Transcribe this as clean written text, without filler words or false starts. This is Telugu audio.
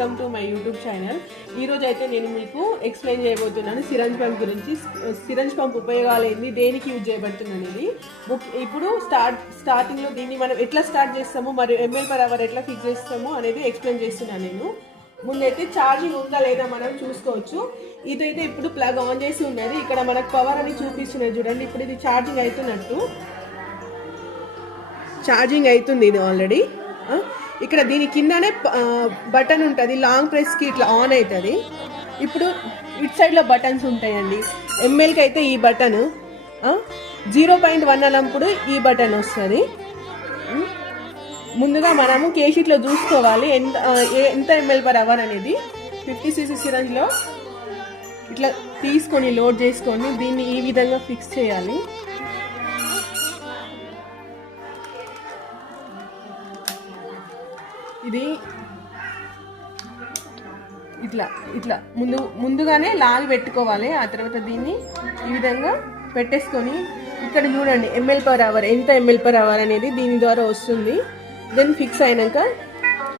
Welcome to my YouTube channel. ఈరోజు అయితే నేను మీకు ఎక్స్ప్లెయిన్ చేయబోతున్నాను సిరంజ్ పంప్ గురించి. సిరంజ్ పంప్ ఉపయోగాలు ఏంది, దేనికి యూజ్ చేయబడుతుంది అనేది. ఇప్పుడు స్టార్టింగ్లో దీన్ని మనం ఎట్లా స్టార్ట్ చేస్తాము మరియు ml/h ఎట్లా ఫిక్స్ చేస్తాము అనేది ఎక్స్ప్లెయిన్ చేస్తున్నాను నేను. ముందైతే ఛార్జింగ్ ఉందా లేదా మనం చూసుకోవచ్చు. ఇదైతే ఇప్పుడు ప్లగ్ ఆన్ చేసి ఉన్నది. ఇక్కడ మనకు పవర్ అని చూపిస్తున్నది చూడండి. ఇప్పుడు ఇది ఛార్జింగ్ అవుతున్నట్టు, ఛార్జింగ్ అవుతుంది ఇది ఆల్రెడీ. ఇక్కడ దీని కిందనే బటన్ ఉంటుంది, లాంగ్ ప్రెస్కి ఇట్లా ఆన్ అవుతుంది. ఇప్పుడు ఇటు సైడ్లో బటన్స్ ఉంటాయండి. ఎంఎల్కి అయితే ఈ బటన్, 0.1 అన్నప్పుడు ఈ బటన్ వస్తుంది. ముందుగా మనము కేషీట్లో చూసుకోవాలి ఎంత ml/h అనేది. 50cc సిరంజ్లో ఇట్లా తీసుకొని లోడ్ చేసుకొని దీన్ని ఈ విధంగా ఫిక్స్ చేయాలి. ఇది ఇట్లా ఇట్లా ముందుగానే లాగి పెట్టుకోవాలి. ఆ తర్వాత దీన్ని ఈ విధంగా పెట్టేసుకొని ఇక్కడ చూడండి ml/h ఎంత ml/h అనేది దీని ద్వారా వస్తుంది. దెన్ ఫిక్స్ అయినాక